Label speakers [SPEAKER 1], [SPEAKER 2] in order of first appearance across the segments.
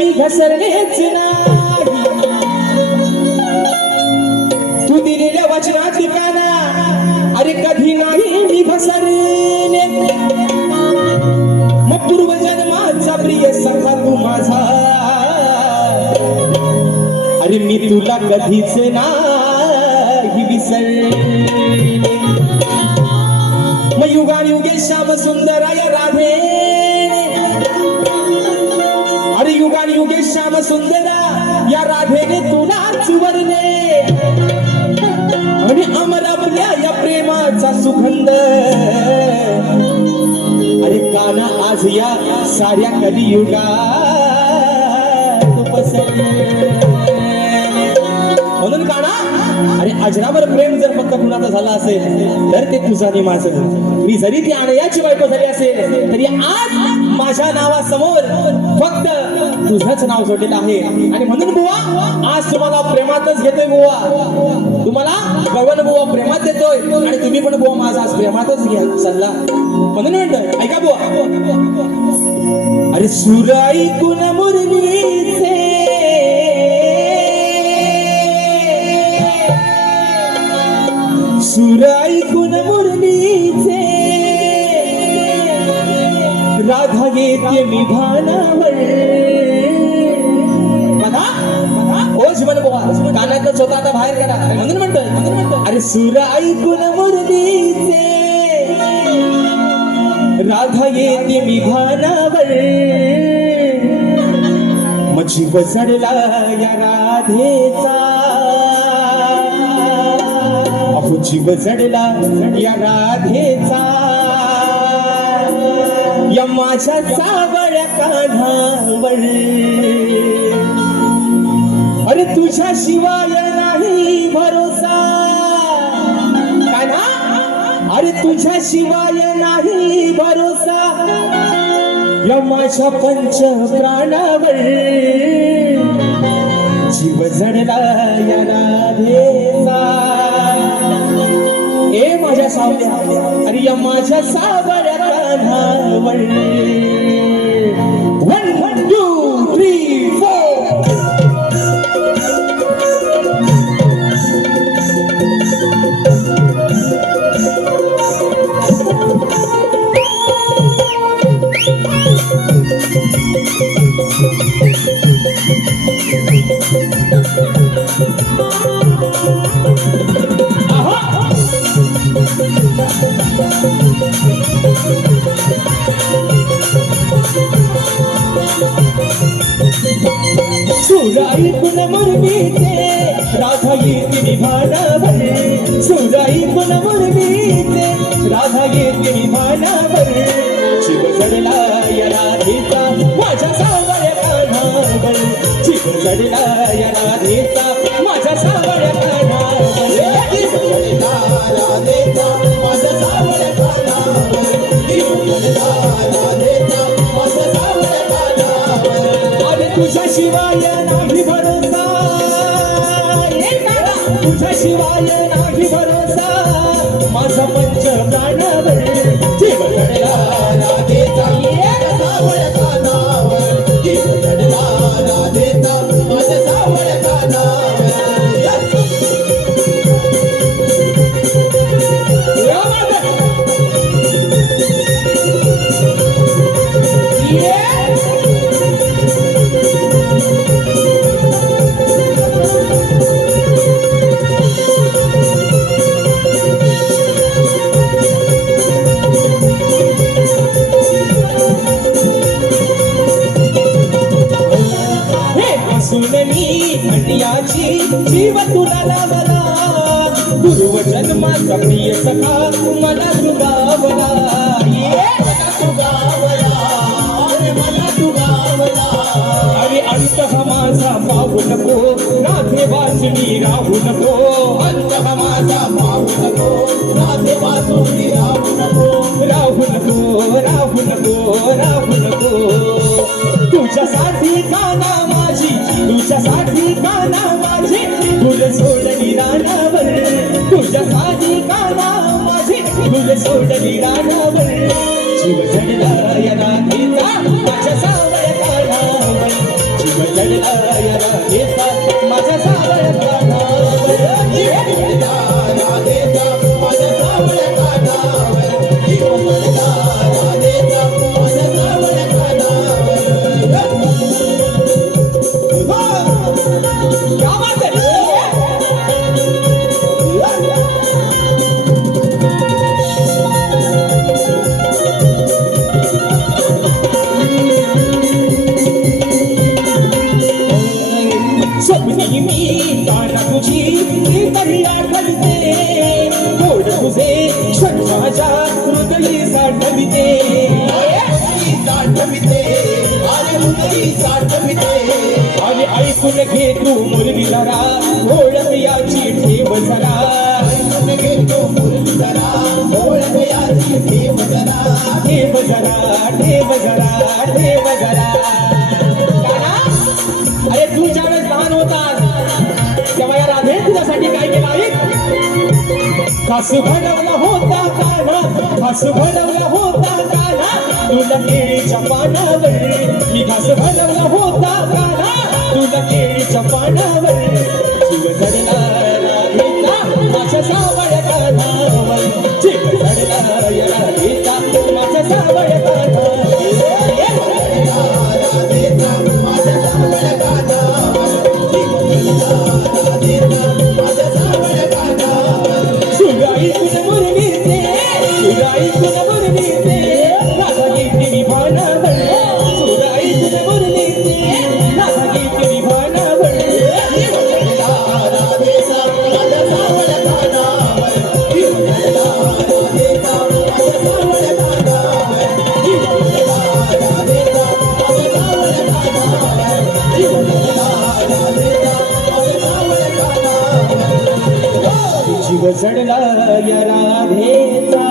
[SPEAKER 1] मी घसरलेच नाही. तू दिलेल्या वचनात ठिकाणा अरे कधी नाही मी घसरले. मग पूर्वजन्माचा प्रिय सखा तू माझा. अरे मी तुला कधीच नाही विसरले. मग युगान युगे श्याम सुंदराय राधे. युगान श्याम सुंदरा या राधेने तुला वरले आणि अमर आपल्या या प्रेमाचा सुगंध. अरे काना आज या साऱ्या कलियुगा म्हणून काना आणि अजरावर प्रेम जर फक्त कुणाचा झालं असेल तर ते तुझं माझं मी जरी ती आणयाची बायको झाली असेल तरी आज माझ्या नावासमोर फक्त तुझंच नाव जोडलेलं आहे. आणि म्हणून बुवा आज तुम्हाला प्रेमातच घेतोय बुवा. तुम्हाला गवन बुवा प्रेमात देतोय. आणि तुम्ही पण बुवा माझा आज प्रेमातच घ्या. सल्ला. म्हणून म्हणतोय ऐका बुवा. अरे सुराई सूर ऐकून मुरलीचे. राधा येते मी भानावर बघा. ओज म्हण बुवा. कानातलं छोटा आता बाहेर करा. म्हणून म्हणतोय म्हणून म्हणतोय अरे सूर ऐकून मुरलीचे. राधा येते मी भानावर मग जीव या राधेचा. जीव चढला या राधेचा. या माझ्या चावळ्या कान्हावर अरे तुझ्या शिवाय नाही भरोसा. कान्हा अरे तुझ्या शिवाय नाही भरोसा. या माझ्या पंच प्राणावर. जीव जडला या राधेचा. ए माझ्या सावल्या अरे या माझ्या सावळ्या कान्हावर सुराई पुन मुरलीचे राधा येते विमानावर सुराई पुन मुरलीचे राधा येते विमानावर शिव जडला या राधेचा माझ्या सावळ्या कानावर शिव जडला तुझ्या शिवाय नाही भरोसा. तुझ्या शिवाय नाही भरोसा. माझा पंच खंडियाची जीव तुला लावला. पूर्व जन्माचा प्रिय सखा मला तुगावला मला तुगावला अरे अंत हा माझा पाहू नको. राधे वाचणी राहू नको. अंत हा माझा पाहू नको. राधे वाचणी राहू नको. राहू नको राहू नको राहू नको. तुझ्यासाठी काना साधी काना माझे फुल सोडली रानावर तुझ्या साधी काना माझे फुल सोडली रानावर शिव चढला या राधेचा माझ्या सावळ कानावर. शिव माझ्या सावळ आणि ऐकून घे तू मुरली जरा ओळख याची ठेव जरा. ठेव जरा ठेव जरा ठेव जरा. काना, अरे तू ज्यावेळेस लहान होतास तेव्हा या राधे तुझ्यासाठी काय केलं आहे खास भडवला होता काना खास भडवला होता काना शिव चढला या राधेचा.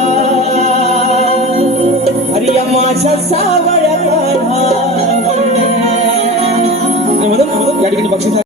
[SPEAKER 1] अरे या माझ्या सावळ्या म्हणून या ठिकाणी बक्षीस